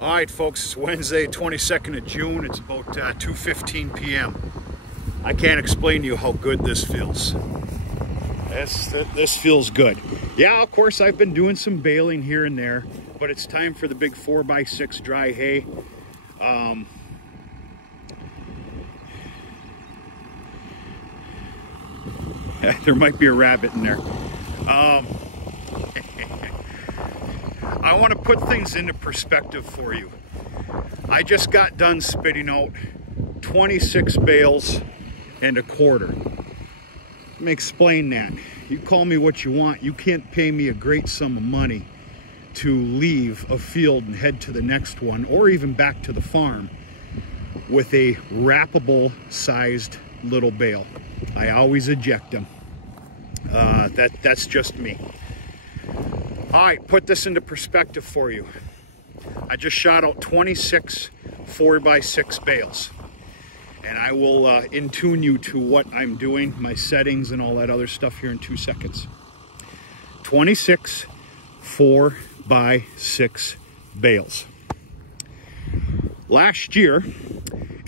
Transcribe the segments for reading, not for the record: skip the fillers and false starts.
All right, folks, it's Wednesday, 22nd of June. It's about 2:15 p.m. I can't explain to you how good this feels. This feels good. Yeah, of course, I've been doing some baling here and there, but it's time for the big 4x6 dry hay. There might be a rabbit in there. I want to put things into perspective for you. I just got done spitting out 26 bales and a quarter. Let me explain that. You call me what you want. You can't pay me a great sum of money to leave a field and head to the next one, or even back to the farm, with a wrappable sized little bale. I always eject them. That's just me. All right, put this into perspective for you. I just shot out 26 4x6 bales, and I will in-tune you to what I'm doing, my settings and all that other stuff here in 2 seconds. 26 4x6 bales. Last year,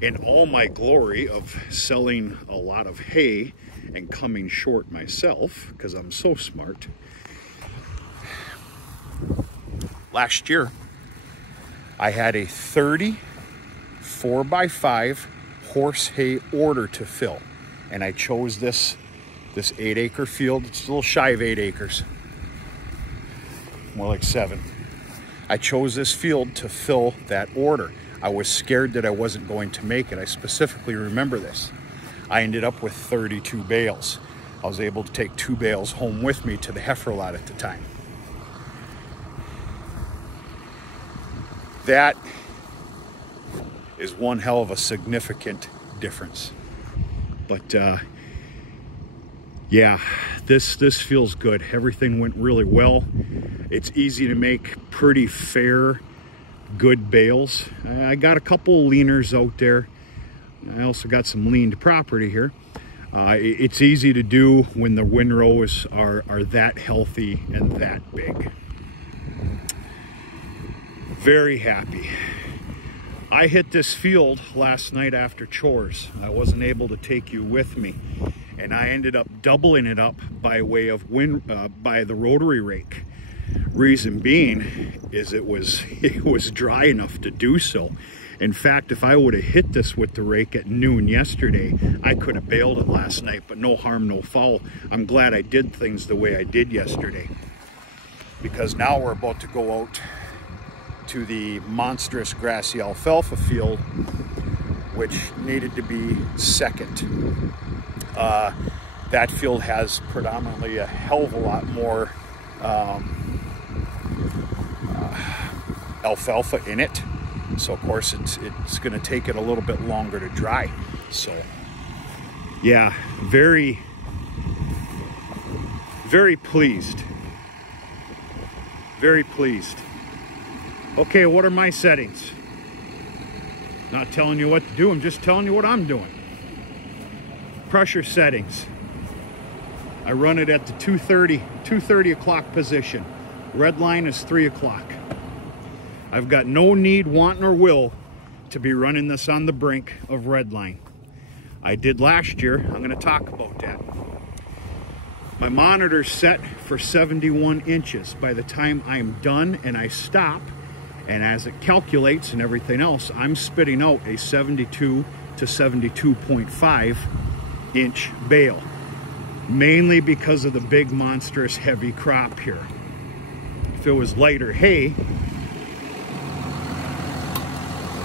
in all my glory of selling a lot of hay and coming short myself, because I'm so smart, last year, I had a 30 4x5 horse hay order to fill. And I chose this 8-acre field. It's a little shy of 8 acres. More like 7. I chose this field to fill that order. I was scared that I wasn't going to make it. I specifically remember this. I ended up with 32 bales. I was able to take 2 bales home with me to the heifer lot at the time. That is one hell of a significant difference. But yeah, this feels good. Everything went really well. It's easy to make pretty fair, good bales. I got a couple leaners out there. I also got some leaned property here. It's easy to do when the windrows are that healthy and that big. Very happy. I hit this field last night after chores. I wasn't able to take you with me, and I ended up doubling it up by way of by the rotary rake. Reason being is it was dry enough to do so. In fact, if I would have hit this with the rake at noon yesterday, I could have baled it last night, but no harm, no foul. I'm glad I did things the way I did yesterday, because now we're about to go out to the monstrous grassy alfalfa field, which needed to be second. That field has predominantly a hell of a lot more alfalfa in it, so of course it's going to take it a little bit longer to dry. So yeah, very pleased, very pleased. Okay, what are my settings? Not telling you what to do, I'm just telling you what I'm doing. Pressure settings. I run it at the 2:30 o'clock position. Red line is 3 o'clock. I've got no need, want, nor will to be running this on the brink of red line. I did last year. I'm going to talk about that. My monitor's set for 71 inches. By the time I'm done and I stop, and as it calculates and everything else, I'm spitting out a 72 to 72.5 inch bale, mainly because of the big, monstrous, heavy crop here. If it was lighter hay,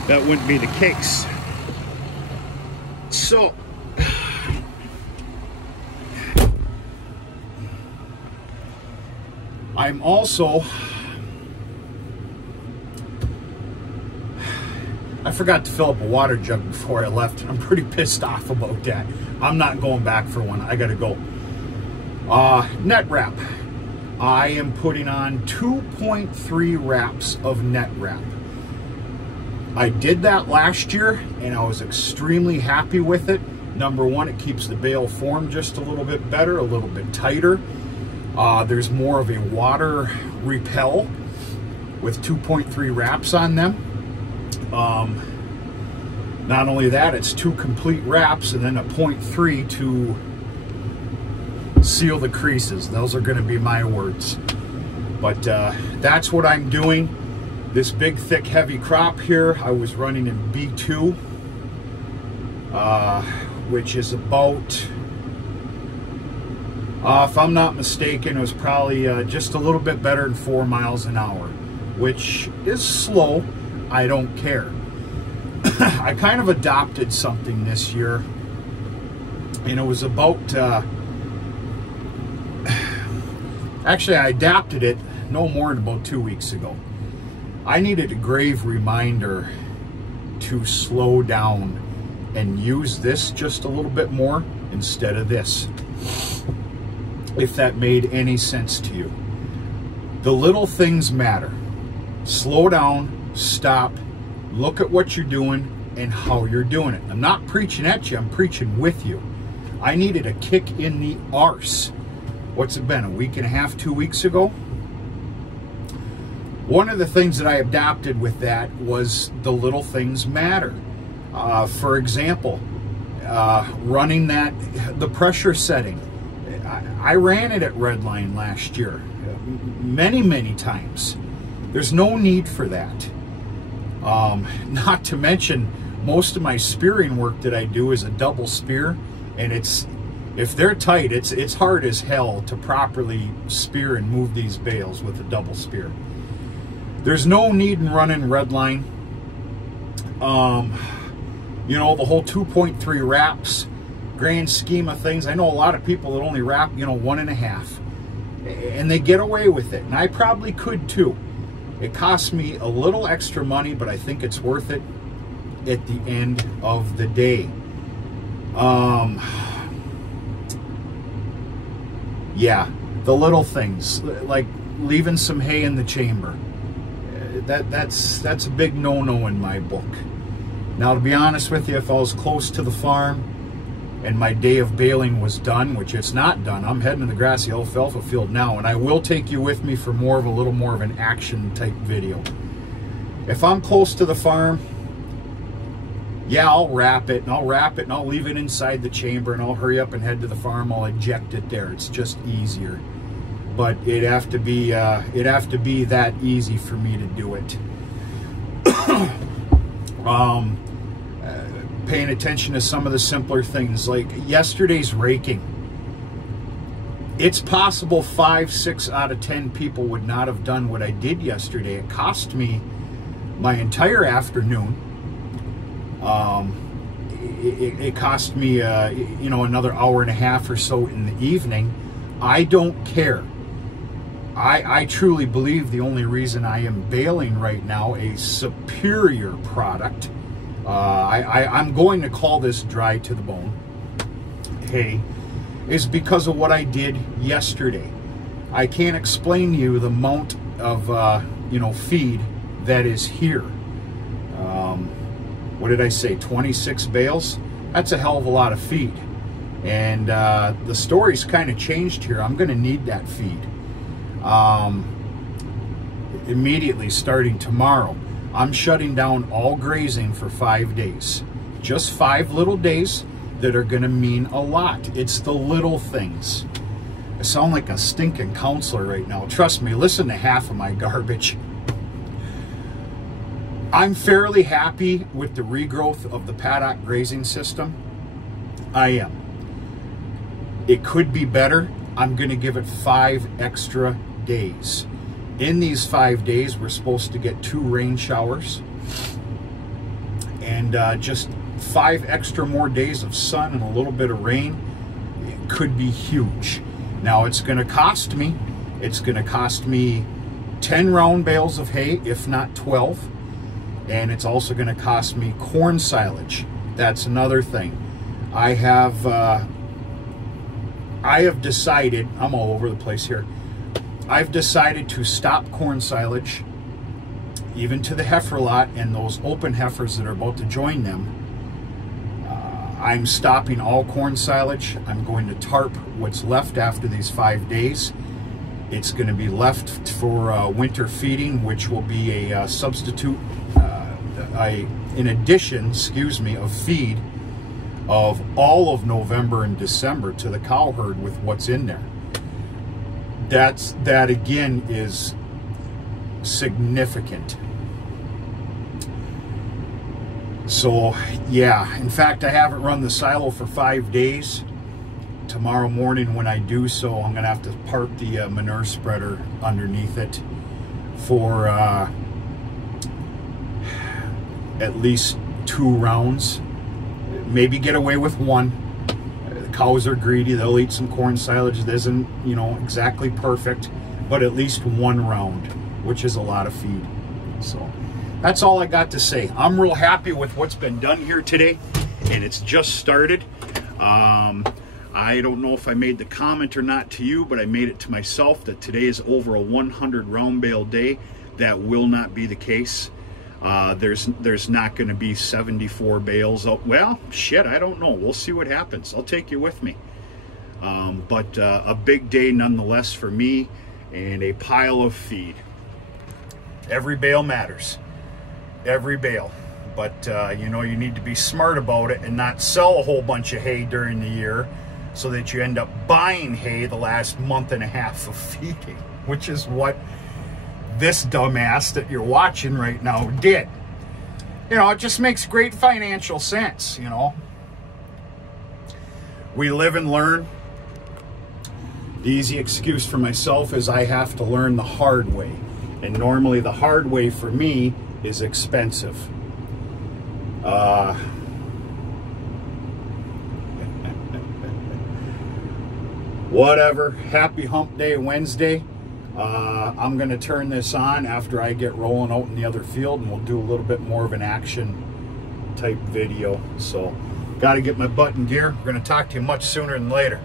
that wouldn't be the case. So I'm also, I forgot to fill up a water jug before I left. I'm pretty pissed off about that. I'm not going back for one. I gotta go. Net wrap. I am putting on 2.3 wraps of net wrap. I did that last year and I was extremely happy with it. Number one, it keeps the bale form just a little bit better, a little bit tighter. There's more of a water repel with 2.3 wraps on them. Not only that, it's 2 complete wraps and then a 0.3 to seal the creases. Those are going to be my words. But that's what I'm doing. This big, thick, heavy crop here, I was running in B2, which is about, if I'm not mistaken, it was probably just a little bit better than 4 miles an hour, which is slow. I don't care. I kind of adopted something this year, and it was about, actually I adapted it no more than about 2 weeks ago. I needed a grave reminder to slow down and use this just a little bit more instead of this, if that made any sense to you. The little things matter. Slow down, stop, look at what you're doing and how you're doing it. I'm not preaching at you, I'm preaching with you. I needed a kick in the arse. What's it been, a week and a half, 2 weeks ago? One of the things that I adopted with that was the little things matter. For example, running the pressure setting. I ran it at Redline last year many times. There's no need for that. Not to mention, most of my spearing work that I do is a double spear, and if they're tight, it's hard as hell to properly spear and move these bales with a double spear. There's no need in running Redline. You know, the whole 2.3 wraps, grand scheme of things, I know a lot of people that only wrap, 1.5, and they get away with it, and I probably could too. It costs me a little extra money, but I think it's worth it at the end of the day. Yeah, the little things, like leaving some hay in the chamber. That's a big no-no in my book. Now, to be honest with you, if I was close to the farm and my day of baling was done, which it's not done, I'm heading to the grassy alfalfa field now, and I will take you with me for a little more of an action type video. If I'm close to the farm, yeah, I'll wrap it and I'll leave it inside the chamber, and I'll hurry up and head to the farm. I'll eject it there. It's just easier. But it'd have to be that easy for me to do it. Paying attention to some of the simpler things, like yesterday's raking. It's possible 5, 6 out of 10 people would not have done what I did yesterday. It cost me my entire afternoon. It cost me, another hour and a half or so in the evening. I don't care. I truly believe the only reason I am baling right now a superior product, I'm going to call this dry to the bone hay, is because of what I did yesterday. I can't explain to you the amount of feed that is here. What did I say, 26 bales? That's a hell of a lot of feed. And the story's kind of changed here. I'm going to need that feed. Immediately starting tomorrow, I'm shutting down all grazing for 5 days. Just 5 little days that are going to mean a lot. It's the little things. I sound like a stinking counselor right now. Trust me, listen to half of my garbage. I'm fairly happy with the regrowth of the paddock grazing system. I am. It could be better. I'm going to give it 5 extra days. In these 5 days, we're supposed to get 2 rain showers and just 5 extra more days of sun and a little bit of rain. It could be huge. Now, it's going to cost me. It's going to cost me 10 round bales of hay, if not 12. And it's also going to cost me corn silage. That's another thing. I have decided, I'm all over the place here. I've decided to stop corn silage, even to the heifer lot and those open heifers that are about to join them. I'm stopping all corn silage. I'm going to tarp what's left after these 5 days. It's going to be left for winter feeding, which will be a substitute in addition, excuse me, of feed of all of November and December to the cow herd with what's in there. That again is significant. So yeah, in fact, I haven't run the silo for 5 days. Tomorrow morning when I do so, I'm gonna have to park the manure spreader underneath it for at least 2 rounds. Maybe get away with 1. The cows are greedy, they'll eat some corn silage that isn't, you know, exactly perfect, but at least 1 round, which is a lot of feed. So that's all I got to say. I'm real happy with what's been done here today, and it's just started. I don't know if I made the comment or not to you, but I made it to myself that today is over a 100 round bale day. That will not be the case. There's not going to be 74 bales out. Well, shit, I don't know. We'll see what happens. I'll take you with me. But a big day nonetheless for me, and a pile of feed. Every bale matters. Every bale. But you know, you need to be smart about it and not sell a whole bunch of hay during the year so that you end up buying hay the last month and a half of feeding, which is what this dumbass that you're watching right now did. You know, it just makes great financial sense, you know. We live and learn. The easy excuse for myself is I have to learn the hard way. And normally the hard way for me is expensive. Whatever. Happy Hump Day Wednesday. I'm going to turn this on after I get rolling out in the other field, and we'll do a little bit more of an action type video. So, got to get my butt in gear. We're going to talk to you much sooner than later.